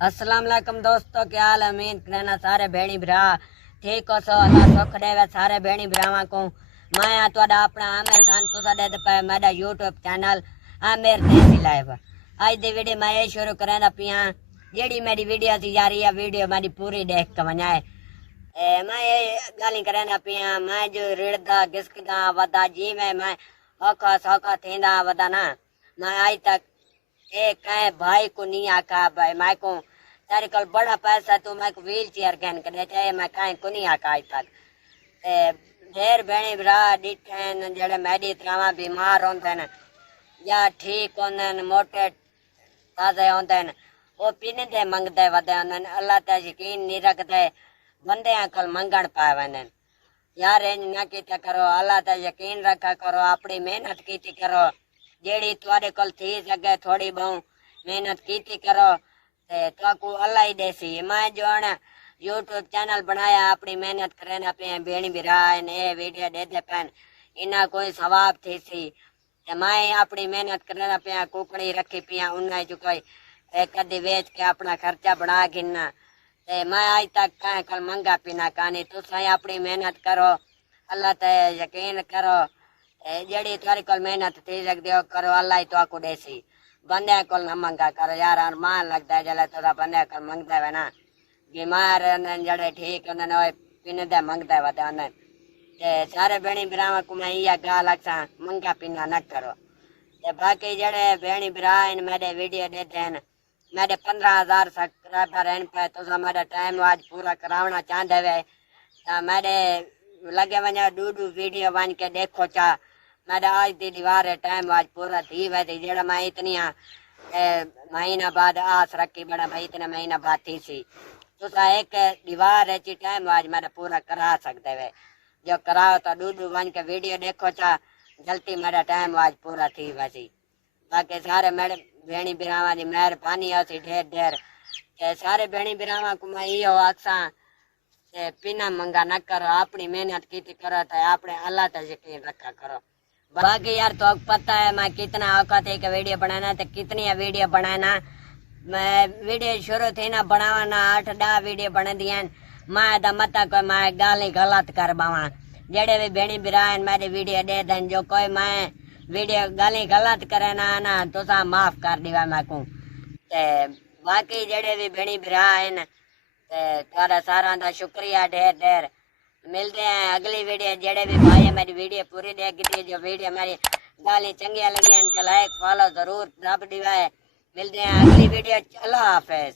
अस्सलाम वालेकुम दोस्तों, क्या हाल? उम्मीद करना सारे भेणी भरा ठीक हो सो। अल्लाह सुख देवे सारे भेणी भरावां को। मैं तुहाडा अपना आमिर खान तुसा दे पे मेरा यूट्यूब चैनल आमिर देसी लाइव। आज दी वीडियो मैं ये शुरू करना पिया। जेड़ी मेरी वीडियो थी जा रही है, वीडियो मेरी पूरी देख के वनाए। मैं ये गाली करना पिया। मैं जो रिड़दा घिसकदा वदा जी मैं औखा सौखा थींदा वदा ना। मैं आज तक एक भाई को नहीं आका भाई मैं को तेरे कल बड़ा पैसा तू मैं को व्हील चेयर कैन कर देते मैं कहीं को नहीं आका आज तक। ढेर भेणी भरा डिठन जड़े मेरी तरह बीमार होते न या ठीक होंदे मोटे ताजे होंदे न वो पीने दे मंगते वदे होंदे अल्लाह ते यकीन नहीं रखते बंदे कल मंगण पाए वंदे यार इंज ना कीता करो। अल्लाह ते यकीन रखा करो, अपनी मेहनत कीती करो, जेड़ी तुहाडे कोल थी सके थोड़ी बहुत मेहनत कीती करो ते तुहाकू अल्लाह ही देसी। मैं जो है यूट्यूब चैनल बनाया अपनी मेहनत करना पे भेणी भरा ने वीडियो देते पैन इना कोई सवाब थी सी ते मैं अपनी मेहनत करना पे कुकड़ी रखी पिया उन्हें जो कोई कदी वेच के अपना खर्चा बना गिना ते मैं आज तक कहीं कल मंगा पीना कहानी। तुम अपनी मेहनत करो, अल्लाह ते यकीन करो, जड़ी थारी कोल मेहनत थी सकती हो करो, अल्लाह ही तो देसी। बंदे कोल न मंगा करो यार, अरमान लगता है जले तो बंदे कोल मंगते हुए ना बीमार जड़े ठीक होने पीने दे मंगते हुए सारे भेणी भरावां को मैं यह गाल अक्सा मंगा पीना न करो। ते बाकी जड़े भेणी भरा इन मेरे वीडियो देते हैं मेरे 15,000 सब्सक्राइबर हैं पे तो मेरा टाइम आज पूरा करावना चाहते हुए मेरे लगे वना डूडू वीडियो बन के देखो चा मेरा आज दी दीवार है टाइम आज पूरा थी वैसे जड़ा मैं इतनी महीना बाद आस रखी बड़ा मैं इतने महीना बाद थी सी तो एक दीवार है ची टाइम आज मेरा पूरा करा सकते वे जो कराओ तो डूडू बन के वीडियो देखो चा जल्दी मेरा टाइम आज पूरा थी वैसी। बाकी सारे मेरे भेणी बिरावा की मेहरबानी होती ढेर ढेर सारे भेणी बिरावा को मैं यो आखसा पीना मंगा न करो, अपनी मेहनत की करो तो अपने अल्लाह तक यकीन रखा करो। बाकी यार तो पता है मैं कितना औकात है कि वीडियो बनाना तो कितनी वीडियो बनाना। मैं वीडियो शुरू थी ना बनावाना 8-10 वीडियो बना दिया मैं मता कोई मैं गाली गलत कर बावा जेड़े भी भेणी बिरा मेरी वीडियो दे दें जो कोई मैं वीडियो गाली गलत करे ना तो माफ कर दिवा मैं को। बाकी जेड़े भी भेणी बिरा हैं थोड़ा सारा का शुक्रिया ढेर ढेर। मिलते हैं अगली वीडियो जेड़े भी भाई मेरी वीडियो पूरी देख दी जो वीडियो मेरी गाली चंगी लगी तो लाइक फॉलो जरूर दब दिवाए। मिलते हैं अगली वीडियो। अल्लाह हाफिज।